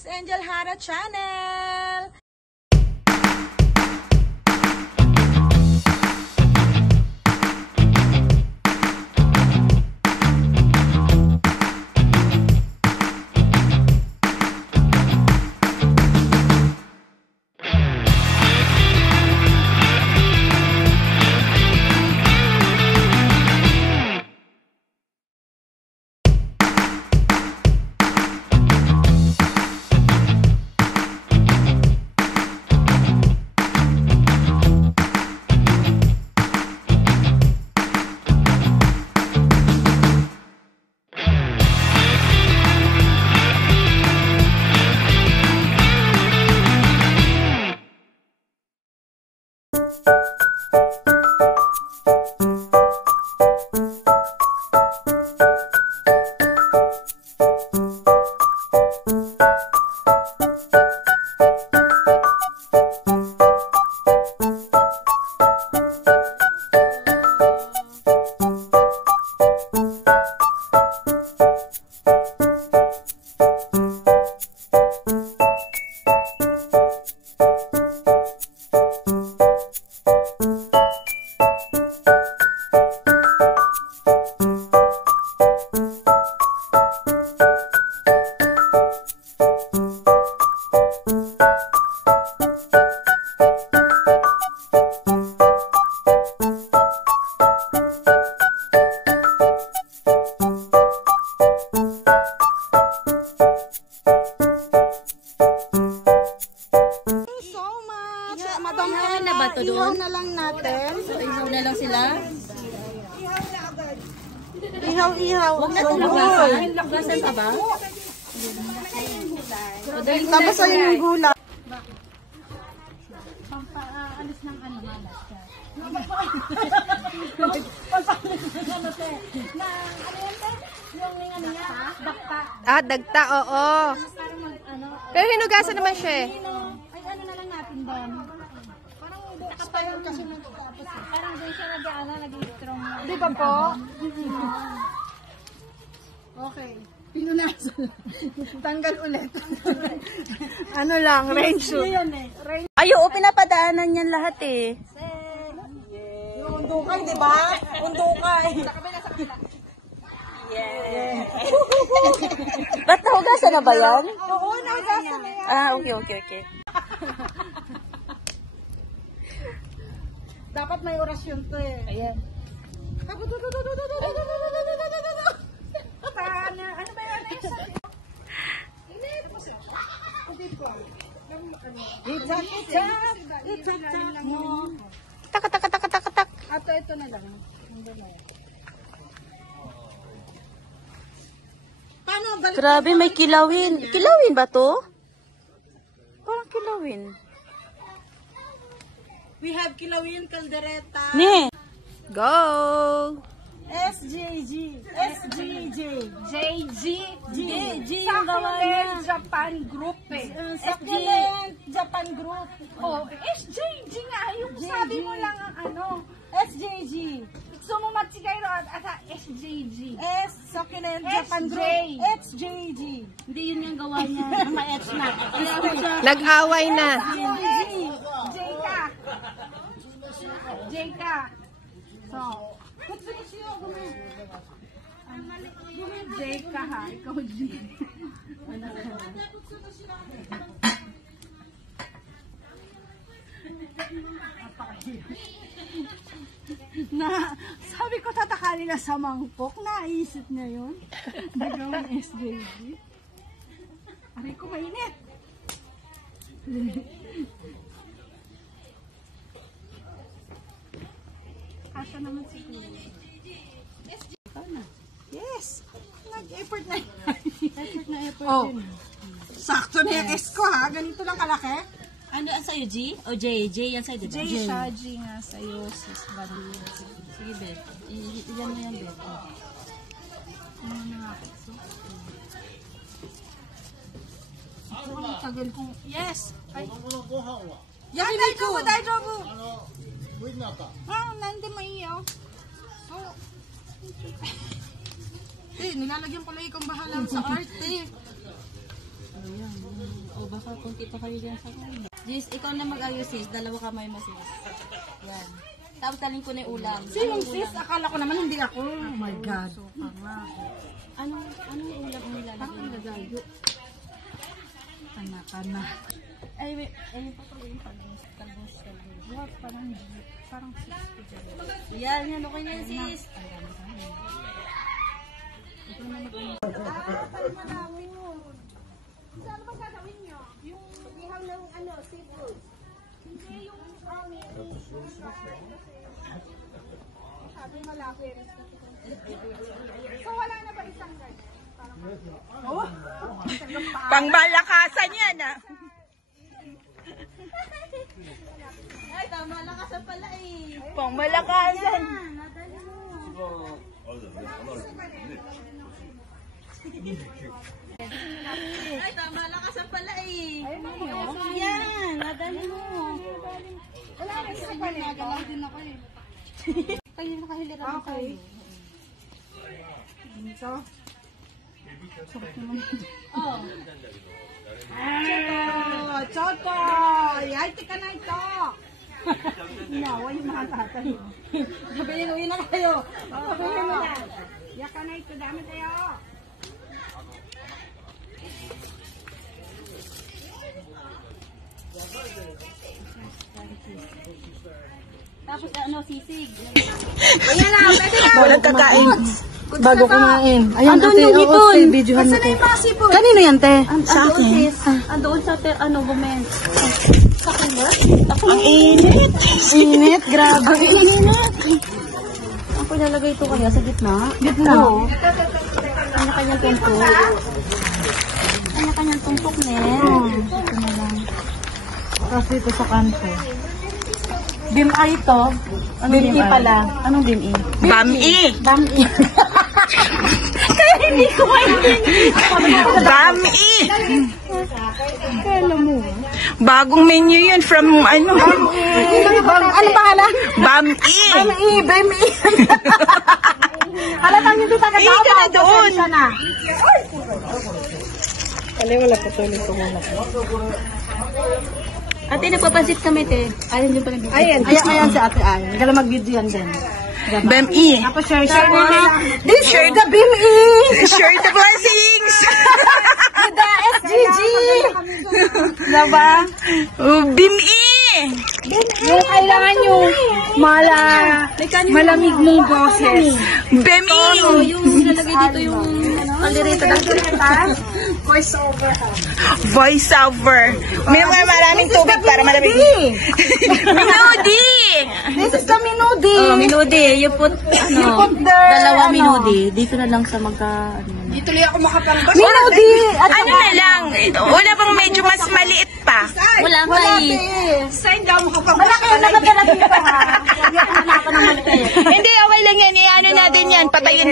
Miss Angel Hara Channel! Ihaw na lang natin. So, ihaw na lang sila. Ihaw. Huwag na labasan. Labasan pa ba? Tapos ayun yung gula. Pampaalis ng ano, malas ka. Dagta, oo. Pero hinugasan naman siya eh. Ay, ano na lang natin doon. Parang kasi parang doon siya nag-strong. Di ba po? Okay. Pinunasan. Tanggal ulit. Ano lang, range. Ayo, pinapadaanan yan lahat eh. Yung undukay, di ba? Undukay. Ba't nahugasan na ba yan? Oo, nahugasan na yan. Ah, okay. Dapat may orasyon to eh. Ayan. Ano ba yan? Tak. Ato, ito na lang. Paano? Balik. Grabe, may kilawin. Kilawin ba to? Parang kilawin. We have kilawin, caldereta. Ne. Go! SJG. G yung gawa niya. Japan Group eh. Succulent Japan Group. Oh, SJG nga. Yung sabi mo lang ang ano. SJG. Sumumatsi kayo at SJG. Succulent SJ. Japan Group. SJG. Hindi yun yung gawa niya. Ma-H na. Nag-away na. J ka. So, J ka ha. Ikaw G. Sabi ko tatakali na sa mangkok. Naisip niya yun. Nagawang SJG. Aray ko mainit. Kasya naman siguro. Yes. Nag-effort na yun. Effort Oh. Sakto na yung S ko ha. Ganito lang kalaki. Ano ang sa'yo, G? O J? J yan sa'yo, diba? J siya, G nga sa'yo, sis Bali. Sige, Bet. Iyan mo yan, Bet. Ano na nga. So, ang tagal kong, yes! Ay, Yan, daijoubu. nandi maiyaw. Oh. Nilalagyan ko lang ikong bahala sa art eh. Ayan. Nakakuntito kayo dyan sa kanya. Jis, ikaw na mag-ayos sis. Dalawa kamay mo sis. Yan. Tapos talin ko na yung ulam. Sinong sis? Akala ko naman hindi ako. Oh my God. Anong ulam ang nilalagay? Nagayo. Tana. Ay, ayun pa pala yung kalbos. What? Parang 60. Yan, okay na yan sis. Saan ba gagawin nyo? Yung ihaw ng seafood. Hindi yung sabi malapit. So wala na ba isang guys? Pangmalakasan yan ah. Ay, tama lakasan pala eh. Pangmalakasan. Ay, tama lakasan pala eh. Yan, nadali mo. Wala na isa pa rin. Nagalang din ako eh. Kayo nakahiliran Okay. Dito. Oh. Choto! Ay, tika na ito! Inawa yung mga tatay. Sabihin, uwi na kayo. Sabihin mo na. Yaka na ito, dami tayo. Tapos sisig. Ayan na, pwede na. Walang kakain. Bago kumain. Ayan, Andun ate. yung Oo, ipon. ate, videohan mo ate. Kanino yan, te? Sa akin. Andoon sa bumen. Ang init. Init, grabe. Ang init. Ang pinalagay ito kaya sa gitna? Gitna. Oo. Kanya-kanyang tumpok. Kanya-kanyang tumpok, Nen. Ito na lang. Tapos dito sa kanto. Bim-A ito. Ano Bim-I pala. Anong Bim-I? Bam-I. Bam-I. Kaya hindi ko maintindihan. Bam-I! Kala mo. Bagong menu yun from ano? Ano pangalan? Bam-I! Bam-I. Bam-I. Alatang hindi taga Hindi ka na doon. Kali wala po tuloy ko muna. Ate, nagpapansit kami, te. Ayun yung panag-video. Ayan si ate Ayan. Gala mag-video yan din. Bam-I! Tapos share mo na. This share the Bam-I! Share the blessings! The SGG! Diba? Oh, Bam-I! Yung kailangan yung malamig mong boses. Bam-I! Yung nilalagay dito yung kaldereta ng Voice over. Voice over. May maraming tubig para malamig. Minudi! This is the minudi. minudi. You put, dalawa minudi. Dito na lang sa Dito lang ako makapangbas. Minudi! Ano na lang? Wala bang medyo mas maliit pa? Wala ka eh. Saan daw makapangbas? Malaki na magkala dito ha. Hindi, okay lang yan. Iano natin yan. Patayin.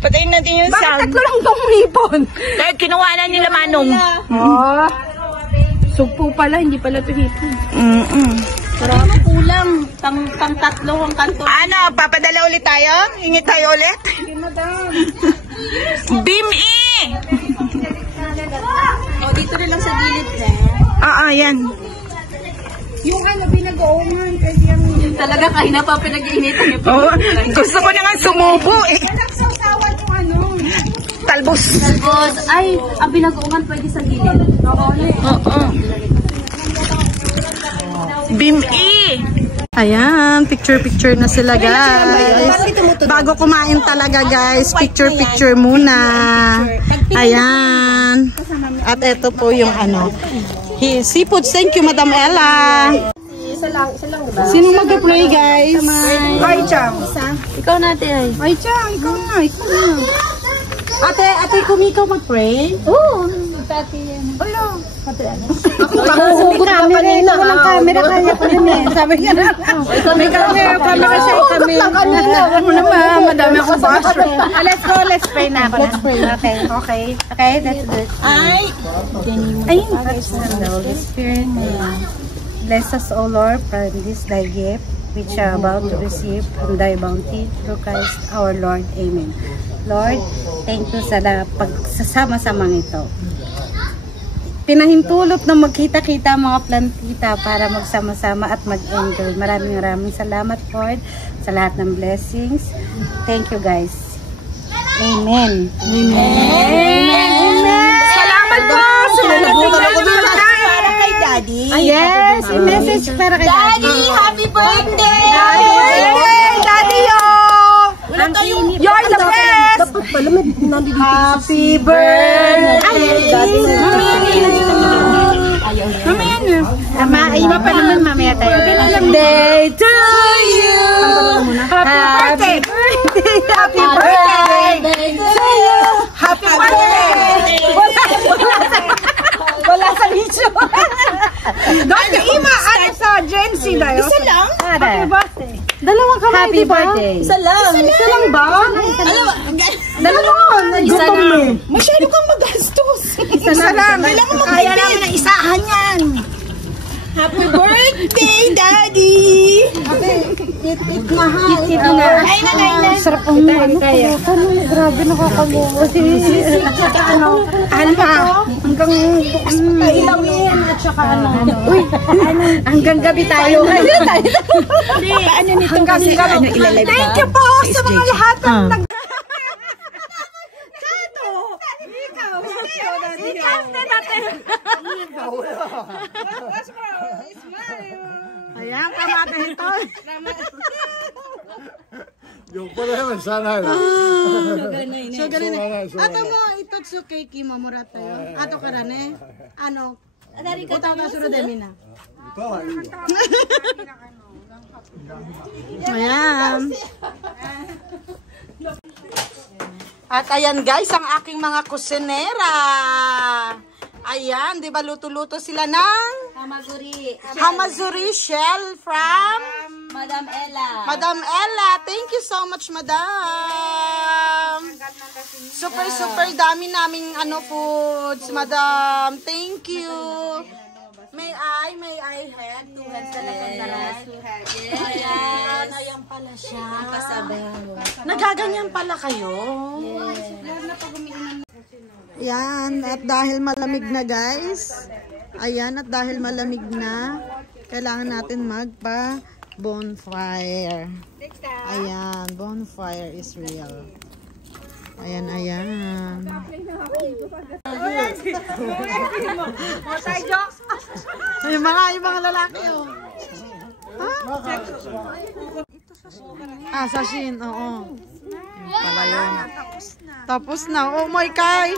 Patayin natin yung Bakit sound. tatlo lang itong hipon? Dahil kinuha na nila Manong. Oh. Sugpo pala, hindi pala ito hipon. Parang kulang. Pang tatlo ang kanto. Ano, papadala ulit tayo? Hingi tayo ulit? Hindi madam. Bim-I! Dito na lang sa gilid na. Yan. Yung pinag-oongan. Talaga kahina pa pinag-iinitan niyo. Gusto ko na nga sumubo eh. Nagsawsawan yung Talbos. Tapos, ang binagoongan pwede sa gilid. Oo. Bim-I! Ayan, picture-picture na sila guys. Bago kumain talaga guys, picture-picture muna. Ayan. At ito po yung seafood. Thank you, Madam Ella. Sino mag-pray guys? Ay, Chang. Ikaw natin ay. Ay, Chang, ikaw na. Ate, kumikaw mag-pray? Oo. Camera na, walang camera kaya pa rin eh. Sabi niya na, may camera siya kami. Ano naman, madami ako bathroom. Let's pray na. Let's pray. Okay, that's good. Ayun. The Holy Spirit, bless us, O Lord, from this thy gift, which are about to receive from thy bounty through Christ our Lord. Amen. Lord, thank you sa pagsasama-samang ito. pinahintulot na magkita-kita mga plantita para magsama-sama at mag-enjoy. Maraming salamat, Lord, sa lahat ng blessings. Thank you, guys. Amen. Salamat po! Para kay Daddy. Yes, message para kay Daddy. Happy birthday! Happy birthday, Daddy yo! You're the best! Dapat pala may nandito. Happy birthday! Mamaya na. Iba pa naman mamaya tayo. Birthday to you! Happy birthday! Happy birthday to you! Happy birthday! Wala sa video. Doon ka ima! Ano sa Gen Z na yun? Isa lang? Happy birthday. Dalawang kamay, happy birthday. Isa lang? Isa lang ba? Dalawang. Isa lang. Masyado kang magastos. Isa lang. Kailangan mo kaya namin ang isahan yan. Happy birthday, Daddy! Eat na ha. Sarap ang ano. Grabe nakakaluwa. Ano pa? Hanggang bukas pa tayo. Ilawin at saka ano. Hanggang gabi tayo. Paano nitong kasi ilalive ba? Thank you po sa mga lahat ng nag... Ayan, kamata ito. Yung pala naman, sana. So, ganun eh. Ato mo, itotsu keiki mo murat tayo. Ato karane. Ano? Utang ka suro demi na. Ayan. At ayan guys, ang aking mga kusinera. Ayan, di ba luto-luto sila ng Hamazuri shell from Madam Ella. Madam Ella. Thank you so much, Madam. Super dami naming foods, Madam. Thank you. May I have two hands talagang Ayan. Ayan pala siya. Kasabaw. Nagaganyan pala kayo? Yan, at dahil malamig na guys, ayan, at dahil malamig na, kailangan natin magpa-bonfire. Ayan, bonfire is real. Ayan. Yung mga lalaki, oh. Ha? Sashin, oo. Pala yun. Tapos na. Oh my kay.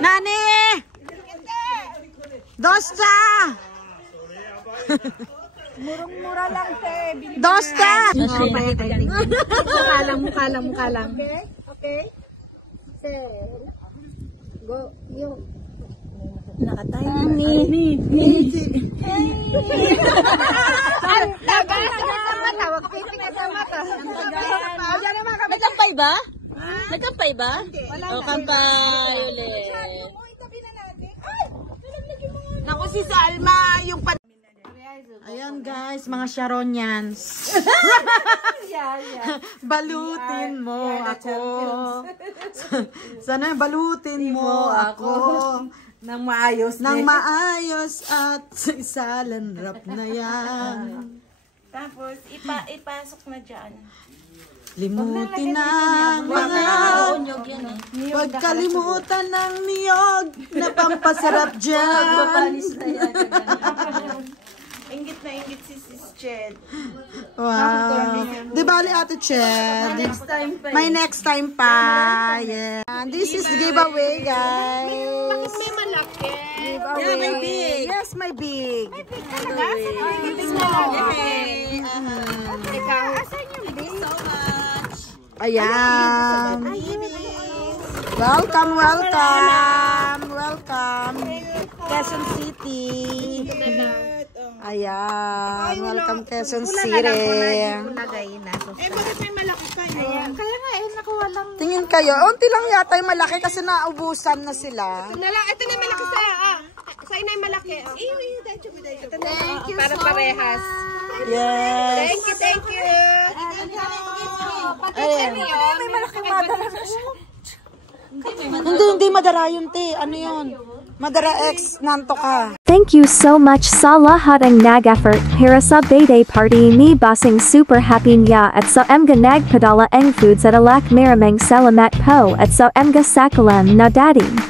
Nani! Dosta! Murang-mura lang, te. Dosta! Mukha lang. Okay? Go. Yo. Nagkampay ba? Nagkampay ba? O, kampay ulit. Naku, si Salma, yung Ayan guys, mga Sharonians. Balutin mo ako. Sana balutin mo ako. nang maayos. Nang maayos at isalanrap na yan. Tapos, ipasok na dyan. Limutin ang mga huwag kalimutan ng niyog na pampasarap dyan. Ingit na ingit si Sis Ched. Wow. Di bali Ate Ched. May next time pa. Yeah. And this is the giveaway, guys. May malaki. Giveaway. Yeah, may big. Yes, may big. Ayan. Welcome. Quezon City. Ayan. Welcome Quezon City. Bakit may malaki kayo? Kaya nga nakuha lang. Tingin kayo, unti lang yata yung malaki kasi naubusan na sila. Ito na yung malaki sa ina yung malaki. Thank you para parehas. Yes. Thank you. Ayan. May malaking madala na siya. Hindi madara yun, te. Ano yun? Madara X, nanto ka. Thank you so much sa lahat ng nag-effort para sa birthday party ni Bossing. Super happy niya at sa mga nagpadala ng foods at alak maraming salamat po at sa mga sakalam na daddy.